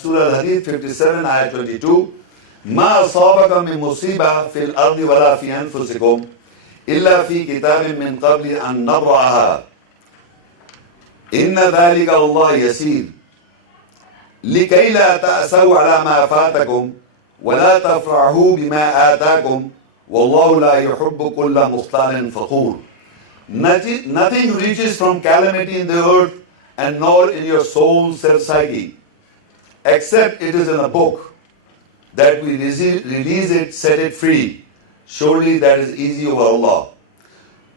Surah Al-Hadid 57 ayat 22. ما أصابك من مصيبة في الأرض ولا في أنفسكم إلا في كتاب من قبل أن نبرأها إن ذلك الله يسير لكي لا تأسوا على ما فاتكم ولا تفرحوا بما آتاكم والله لا يحب كل مختال فخور. Nothing reaches from calamity in the earth and nor in your soul's self-psyche, except it is in a book that we release it, set it free. Surely that is easy over Allah.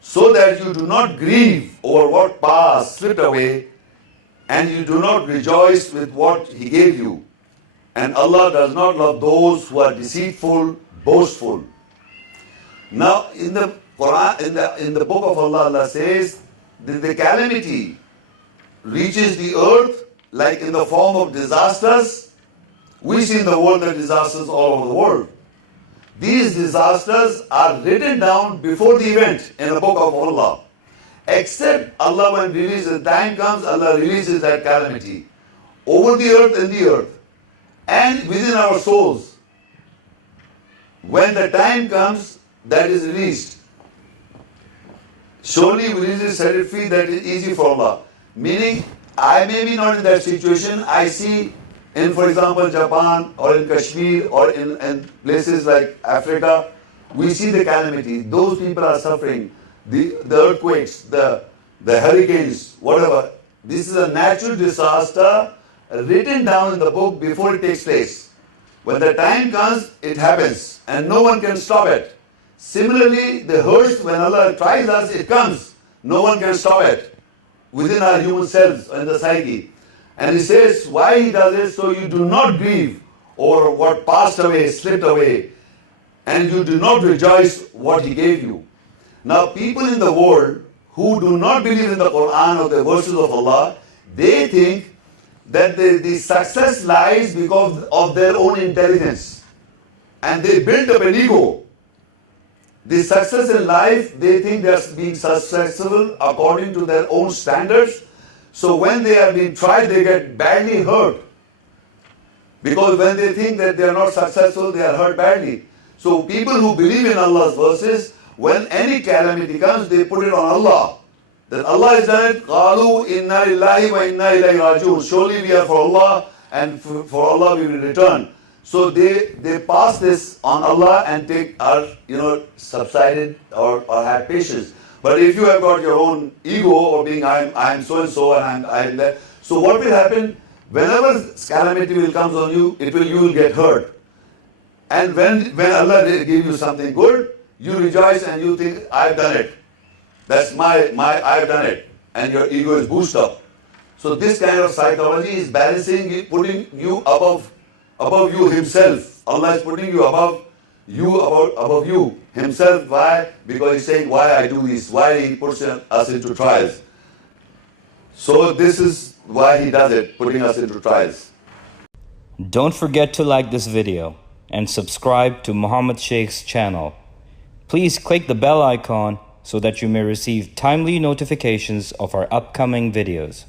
So that you do not grieve over what passed, slipped away, and you do not rejoice with what He gave you. And Allah does not love those who are deceitful, boastful. Now, in the Quran, in the book of Allah, Allah says that the calamity reaches the earth like in the form of disasters. We see in the world the disasters all over the world. These disasters are written down before the event in the book of Allah. Except Allah, when the time comes, Allah releases that calamity over the earth, in the earth, and within our souls. When the time comes, that is released. Surely we release, set it free, that is easy for Allah. Meaning, I may be not in that situation. I see in, for example, Japan or in Kashmir or in places like Africa, we see the calamity. Those people are suffering. The earthquakes, the hurricanes, whatever. This is a natural disaster written down in the book before it takes place. When the time comes, it happens and no one can stop it. Similarly, the hurt, when Allah tries us, it comes. No one can stop it within our human selves and the psyche. And He says, why He does it? So you do not grieve over what passed away, slipped away, and you do not rejoice what He gave you. Now, people in the world who do not believe in the Quran or the verses of Allah, they think that the success lies because of their own intelligence. And they build up an ego. The success in life, they think they are being successful according to their own standards. So when they are being tried, they get badly hurt. Because when they think that they are not successful, they are hurt badly. So people who believe in Allah's verses, when any calamity comes, they put it on Allah. That Allah has done it. قَالُوا إِنَّا لِلَّهِ وَإِنَّا إِلَيْهِ رَاجِعُونَ. Surely we are for Allah, and for Allah we will return. So they pass this on Allah and are subsided or have patience. But if you have got your own ego or being I'm so and so and I'm that, so what will happen? Whenever calamity will come on you, you will get hurt. And when Allah gives you something good, you rejoice and you think I've done it. That's I've done it, and your ego is boosted up. So this kind of psychology is balancing, putting you above you Himself. Allah is putting you above you Himself. Why? Because He's saying, why I do this? Why He puts us into trials? So this is why He does it, putting us into trials. Don't forget to like this video and subscribe to Muhammad Sheikh's channel. Please click the bell icon so that you may receive timely notifications of our upcoming videos.